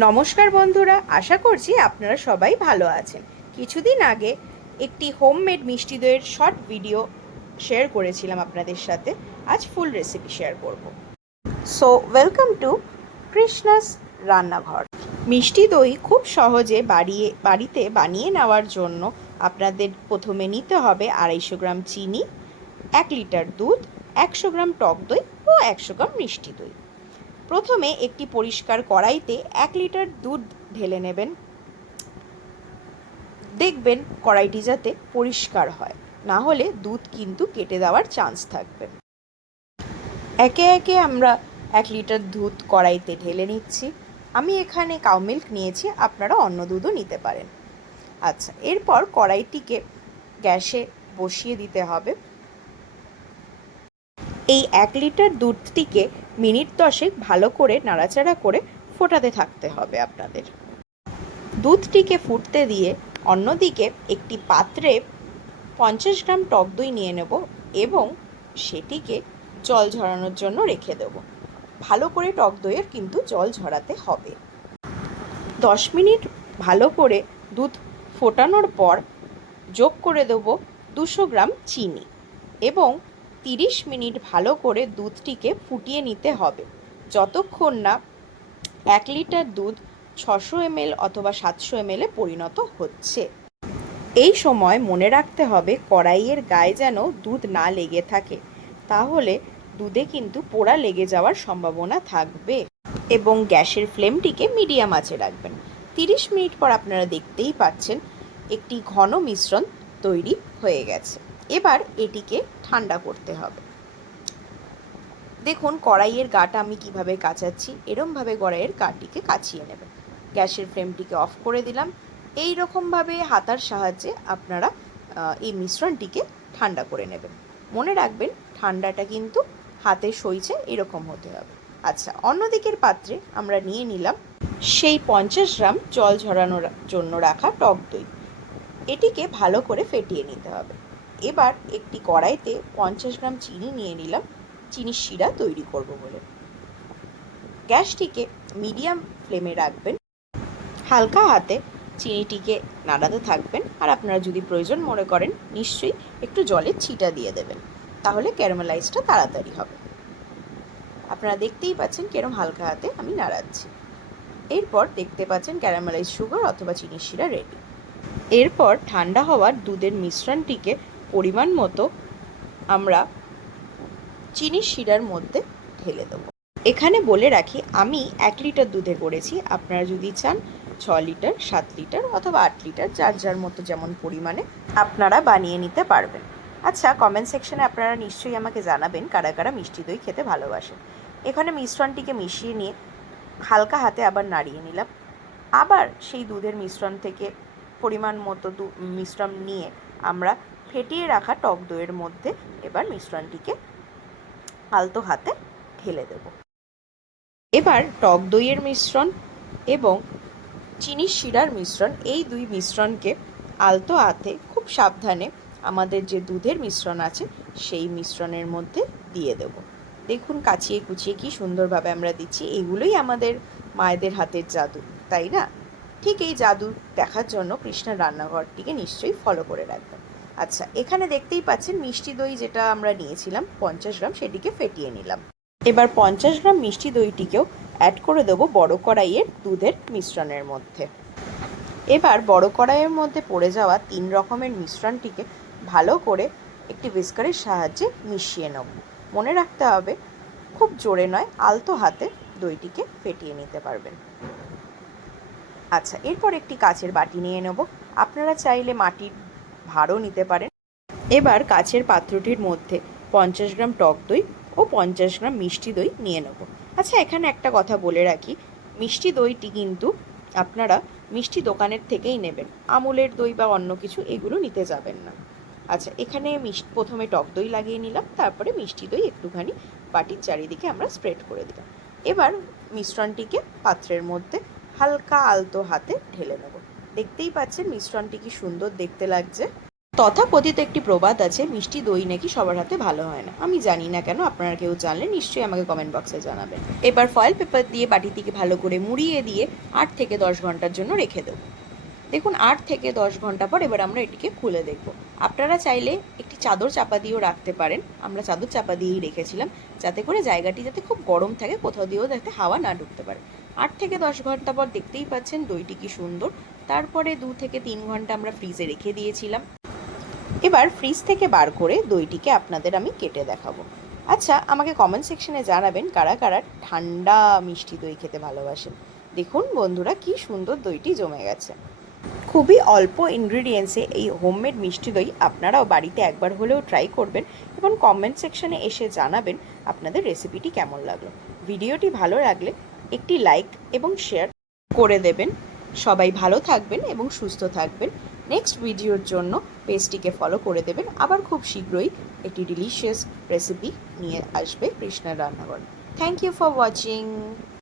নমস্কার বন্ধুরা, আশা করছি আপনারা সবাই ভালো আছেন। কিছুদিন আগে একটি হোমমেড মিষ্টি দইয়ের শর্ট ভিডিও শেয়ার করেছিলাম আপনাদের সাথে। আজ ফুল রেসিপি শেয়ার করব। সো ওয়েলকাম টু কৃষ্ণাস রান্নাঘর। মিষ্টি দই খুব সহজে বাড়িয়ে, বাড়িতে বানিয়ে নেওয়ার জন্য আপনাদের প্রথমে নিতে হবে আড়াইশো গ্রাম চিনি, এক লিটার দুধ, একশো গ্রাম টক দই ও একশো গ্রাম মিষ্টি দই। প্রথমে একটি পরিষ্কার কড়াইতে এক লিটার দুধ ঢেলে নেবেন। দেখবেন কড়াইটি যাতে পরিষ্কার হয়, না হলে দুধ কিন্তু কেটে দেওয়ার চান্স থাকবে। একে একে আমরা এক লিটার দুধ কড়াইতে ঢেলে নিচ্ছি। আমি এখানে কাউ মিল্ক নিয়েছি, আপনারা অন্য দুধও নিতে পারেন। আচ্ছা এরপর কড়াইটিকে গ্যাসে বসিয়ে দিতে হবে। এই এক লিটার দুধটিকে মিনিট দশেক ভালো করে, নাড়াচাড়া করে ফোটাতে থাকতে হবে আপনাদের। দুধটিকে ফুটতে দিয়ে অন্যদিকে একটি পাত্রে পঞ্চাশ গ্রাম টক দই নিয়ে নেব এবং সেটিকে জল ঝরানোর জন্য রেখে দেব। ভালো করে টক দইয়ের কিন্তু জল ঝরাতে হবে। দশ মিনিট ভালো করে দুধ ফোটানোর পর যোগ করে দেব দুশো গ্রাম চিনি এবং তিরিশ মিনিট ভালো করে দুধটিকে ফুটিয়ে নিতে হবে। যতক্ষণ না এক লিটার দুধ ছশো এমএল অথবা সাতশো এমএলে পরিণত হচ্ছে। এই সময় মনে রাখতে হবে কড়াইয়ের গায়ে যেন দুধ না লেগে থাকে। তাহলে দুধে কিন্তু পোড়া লেগে যাওয়ার সম্ভাবনা থাকবে এবং গ্যাসের ফ্লেমটিকে মিডিয়াম আঁচে রাখবেন। তিরিশ মিনিট পর আপনারা দেখতেই পাচ্ছেন একটি ঘন মিশ্রণ তৈরি হয়ে গেছে। এবার এটিকে ঠান্ডা করতে হবে। দেখুন, কড়াইয়ের গাটা আমি কীভাবে কাচাচ্ছি, এরমভাবে কড়াইয়ের গাটিকে কাচিয়ে নেবেন। গ্যাসের ফ্লেমটিকে অফ করে দিলাম। এই রকমভাবে হাতার সাহায্যে আপনারা এই মিশ্রণটিকে ঠান্ডা করে নেবেন। মনে রাখবেন, ঠান্ডাটা কিন্তু হাতে সইছে, এরকম হতে হবে। আচ্ছা অন্যদিকের পাত্রে আমরা নিয়ে নিলাম সেই পঞ্চাশ গ্রাম জল ঝরানোর জন্য রাখা টক দই। এটিকে ভালো করে ফেটিয়ে নিতে হবে। এবার একটি কড়াইতে পঞ্চাশ গ্রাম চিনি নিয়ে নিলাম। চিনির শিরা তৈরি করব বলে। গ্যাসটিকে মিডিয়াম ফ্লেমে রাখবেন। হালকা হাতে চিনিটিকে নাড়াতে থাকবেন। আর আপনারা যদি প্রয়োজন মনে করেন, নিশ্চয়ই একটু জলের ছিটা দিয়ে দেবেন। তাহলে ক্যারামেলাইজটা তাড়াতাড়ি হবে। আপনারা দেখতেই পাচ্ছেন কেরম হালকা হাতে আমি নাড়াচ্ছি। এরপর দেখতে পাচ্ছেন ক্যারামেলাইজ সুগার অথবা চিনির শিরা রেডি এরপর ঠান্ডা হওয়ার দুধের মিশ্রণটিকে পরিমাণ মতো আমরা চিনির শিরার মধ্যে ঢেলে দেবো। এখানে বলে রাখি, আমি এক লিটার দুধে করেছি। আপনারা যদি চান, ছ লিটার, সাত লিটার অথবা আট লিটার, যার যার মতো যেমন পরিমাণে আপনারা বানিয়ে নিতে পারবেন। আচ্ছা কমেন্ট সেকশনে আপনারা নিশ্চয়ই আমাকে জানাবেন কারা কারা মিষ্টি দই খেতে ভালোবাসেন। এখানে মিশ্রণটিকে মিশিয়ে নিয়ে হালকা হাতে আবার নাড়িয়ে নিলাম। আবার সেই দুধের মিশ্রণ থেকে পরিমাণ মতো মিশ্রণ নিয়ে আমরা ফেটিয়ে রাখা টক দইয়ের মধ্যে এবার মিশ্রণটিকে আলতো হাতে ঢেলে দেব। এবার টক দইয়ের মিশ্রণ এবং চিনির শিরার মিশ্রণ, এই দুই মিশ্রণকে আলতো হাতে খুব সাবধানে আমাদের যে দুধের মিশ্রণ আছে সেই মিশ্রণের মধ্যে দিয়ে দেব। দেখুন কাচিয়ে কুচিয়ে কি সুন্দরভাবে আমরা দিচ্ছি, এগুলোই আমাদের মায়েদের হাতের জাদু, তাই না? ঠিক এই জাদু দেখার জন্য কৃষ্ণার রান্নাঘরটিকে নিশ্চয়ই ফলো করে রাখবেন। আচ্ছা এখানে দেখতেই পাচ্ছেন মিষ্টি দই যেটা আমরা নিয়েছিলাম, পঞ্চাশ গ্রাম, সেটিকে ফেটিয়ে নিলাম। এবার পঞ্চাশ গ্রাম মিষ্টি দইটিকেও অ্যাড করে দেবো বড় কড়াইয়ের দুধের মিশ্রণের মধ্যে। এবার বড় কড়াইয়ের মধ্যে পড়ে যাওয়া তিন রকমের মিশ্রণটিকে ভালো করে একটি উইস্কারের সাহায্যে মিশিয়ে নেব। মনে রাখতে হবে, খুব জোরে নয়, আলতো হাতে দইটিকে ফেটিয়ে নিতে পারবেন। আচ্ছা এরপর একটি কাচের বাটি নিয়ে নেব। আপনারা চাইলে মাটির ভাঁড়ও নিতে পারেন এবার কাচের পাত্রটির মধ্যে পঞ্চাশ গ্রাম টক দই ও পঞ্চাশ গ্রাম মিষ্টি দই নিয়ে নেব। আচ্ছা এখানে একটা কথা বলে রাখি। মিষ্টি দইটি কিন্তু আপনারা মিষ্টি দোকানের থেকেই নেবেন। আমুলের দই বা অন্য কিছু এগুলো নিতে যাবেন না। আচ্ছা এখানে মিষ্টি প্রথমে টক দই লাগিয়ে নিলাম, তারপরে মিষ্টি দই একটুখানি বাটির চারিদিকে আমরা স্প্রেড করে দিলাম। এবার মিশ্রণটিকে পাত্রের মধ্যে হালকা আলতো হাতে ঢেলে নেব। দেখতেই পাচ্ছেন মিশ্রণটি কি সুন্দর দেখতে লাগছে। তথাকথিত একটি প্রবাদ আছে, মিষ্টি দই নাকি সবার হাতে ভালো হয় না। আমি জানি না কেন, আপনারা কেউ জানলে নিশ্চয়ই আমাকে কমেন্ট বক্সে জানাবেন। এবার ফয়েল পেপার দিয়ে বাটিটিকে ভালো করে মুড়িয়ে দিয়ে আট থেকে দশ ঘণ্টার জন্য রেখে দেবো। দেখুন, আট থেকে দশ ঘণ্টা পর এবার আমরা এটিকে খুলে দেখব। আপনারা চাইলে একটি চাদর চাপা দিয়েও রাখতে পারেন। আমরা চাদর চাপা দিয়েই রেখেছিলাম, যাতে করে জায়গাটি যাতে খুব গরম থাকে, কোথাও দিয়েও যাতে হাওয়া না ঢুকতে পারে। আট থেকে দশ ঘণ্টা পর দেখতেই পাচ্ছেন দইটি কি সুন্দর। তারপরে দু থেকে তিন ঘণ্টা আমরা ফ্রিজে রেখে দিয়েছিলাম। এবার ফ্রিজ থেকে বার করে দইটিকে আপনাদের আমি কেটে দেখাবো। আচ্ছা আমাকে কমেন্ট সেকশনে জানাবেন কারা কারা ঠান্ডা মিষ্টি দই খেতে ভালোবাসেন। দেখুন বন্ধুরা, কি সুন্দর দইটি জমে গেছে। খুবই অল্প ইনগ্রিডিয়েন্টসে এই হোমমেড মিষ্টি দই আপনারাও বাড়িতে একবার হলেও ট্রাই করবেন এবং কমেন্ট সেকশনে এসে জানাবেন আপনাদের রেসিপিটি কেমন লাগল। ভিডিওটি ভালো লাগলে একটি লাইক এবং শেয়ার করে দেবেন। সবাই ভালো থাকবেন এবং সুস্থ থাকবেন। নেক্সট ভিডিওর জন্য পেজটিকে ফলো করে দেবেন। আবার খুব শীঘ্রই একটি ডিলিশিয়াস রেসিপি নিয়ে আসবে কৃষ্ণার রান্নাঘর। Thank you for watching